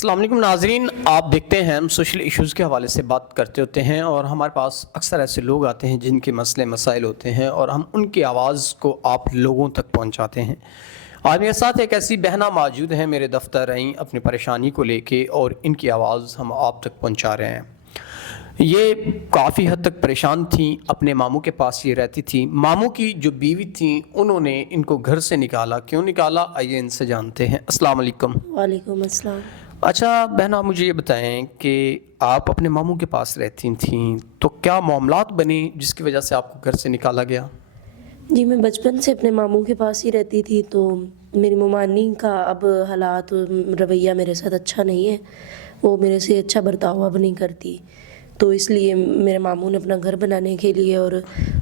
السلام علیکم ناظرین، آپ دیکھتے ہیں ہم سوشل ایشوز کے حوالے سے بات کرتے ہوتے ہیں اور ہمارے پاس اکثر ایسے لوگ آتے ہیں جن کے مسئلے مسائل ہوتے ہیں اور ہم ان کی آواز کو آپ لوگوں تک پہنچاتے ہیں۔ آج میرے ساتھ ایک ایسی بہنہ موجود ہیں میرے دفتر آئیں اپنی پریشانی کو لے کے، اور ان کی آواز ہم آپ تک پہنچا رہے ہیں۔ یہ کافی حد تک پریشان تھیں، اپنے ماموں کے پاس یہ رہتی تھیں۔ ماموں کی جو بیوی تھیں انہوں نے ان کو گھر سے نکالا۔ کیوں نکالا آئیے ان سے جانتے ہیں۔ السلام علیکم۔ وعلیکم السلام۔ اچھا بہنا، مجھے یہ بتائیں کہ آپ اپنے ماموں کے پاس رہتی تھیں تو کیا معاملات بنے جس کی وجہ سے آپ کو گھر سے نکالا گیا؟ جی، میں بچپن سے اپنے ماموں کے پاس ہی رہتی تھی، تو میری ممانی کا اب حالات رویہ میرے ساتھ اچھا نہیں ہے، وہ میرے سے اچھا برتاؤ اب نہیں کرتی، تو اس لیے میرے ماموں نے اپنا گھر بنانے کے لیے اور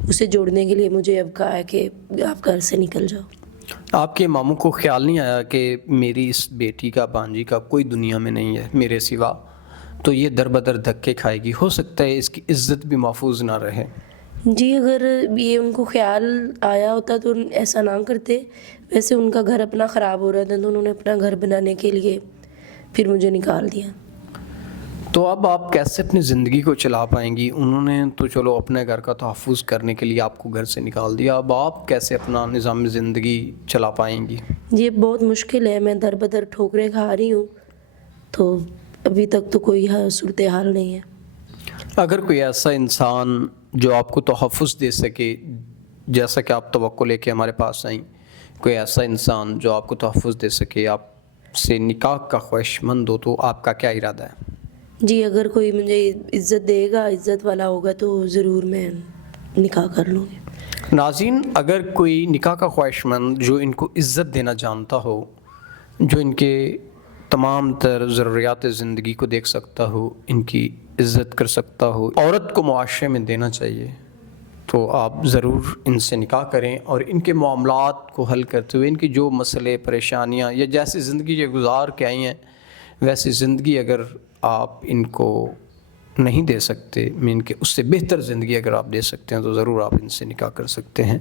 اسے جوڑنے کے لیے مجھے اب کہا ہے کہ آپ گھر سے نکل جاؤ۔ آپ کے ماموں کو خیال نہیں آیا کہ میری اس بیٹی کا، بانجی کا کوئی دنیا میں نہیں ہے میرے سوا، تو یہ در بدر دھکے کھائے گی، ہو سکتا ہے اس کی عزت بھی محفوظ نہ رہے؟ جی، اگر یہ ان کو خیال آیا ہوتا تو ایسا نہ کرتے، ویسے ان کا گھر اپنا خراب ہو رہا تھا تو انہوں نے اپنا گھر بنانے کے لیے پھر مجھے نکال دیا۔ تو اب آپ کیسے اپنی زندگی کو چلا پائیں گی؟ انہوں نے تو چلو اپنے گھر کا تحفظ کرنے کے لیے آپ کو گھر سے نکال دیا، اب آپ کیسے اپنا نظام زندگی چلا پائیں گی؟ یہ بہت مشکل ہے، میں در بدر ٹھوکریں کھا رہی ہوں، تو ابھی تک تو کوئی صورتحال نہیں ہے۔ اگر کوئی ایسا انسان جو آپ کو تحفظ دے سکے، جیسا کہ آپ توقع لے کے ہمارے پاس آئیں، کوئی ایسا انسان جو آپ کو تحفظ دے سکے، آپ سے نکاح کا خواہش مند ہو، تو آپ کا کیا ارادہ ہے؟ جی، اگر کوئی مجھے عزت دے گا، عزت والا ہوگا، تو ضرور میں نکاح کر لوں گی۔ ناظرین، اگر کوئی نکاح کا خواہش مند جو ان کو عزت دینا جانتا ہو، جو ان کے تمام تر ضروریات زندگی کو دیکھ سکتا ہو، ان کی عزت کر سکتا ہو، عورت کو معاشرے میں دینا چاہیے، تو آپ ضرور ان سے نکاح کریں اور ان کے معاملات کو حل کرتے ہوئے ان کی جو مسئلے پریشانیاں یا جیسی زندگی یہ گزار کے آئی ہیں ویسی زندگی اگر آپ ان کو نہیں دے سکتے، میں ان کے اس سے بہتر زندگی اگر آپ دے سکتے ہیں تو ضرور آپ ان سے نکاح کر سکتے ہیں۔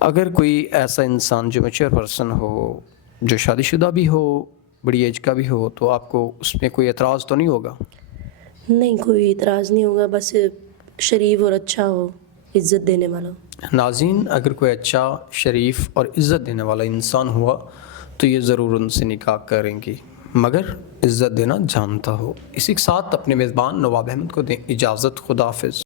اگر کوئی ایسا انسان جو میچور پرسن ہو، جو شادی شدہ بھی ہو، بڑی ایج کا بھی ہو، تو آپ کو اس میں کوئی اعتراض تو نہیں ہوگا؟ نہیں، کوئی اعتراض نہیں ہوگا، بس شریف اور اچھا ہو، عزت دینے والا ہو۔ ناظرین، اگر کوئی اچھا، شریف اور عزت دینے والا انسان ہوا تو یہ ضرور ان سے نکاح کریں گی، مگر عزت دینا جانتا ہو۔ اسی کے ساتھ اپنے میزبان نواب احمد کو دیں اجازت۔ خدا حافظ۔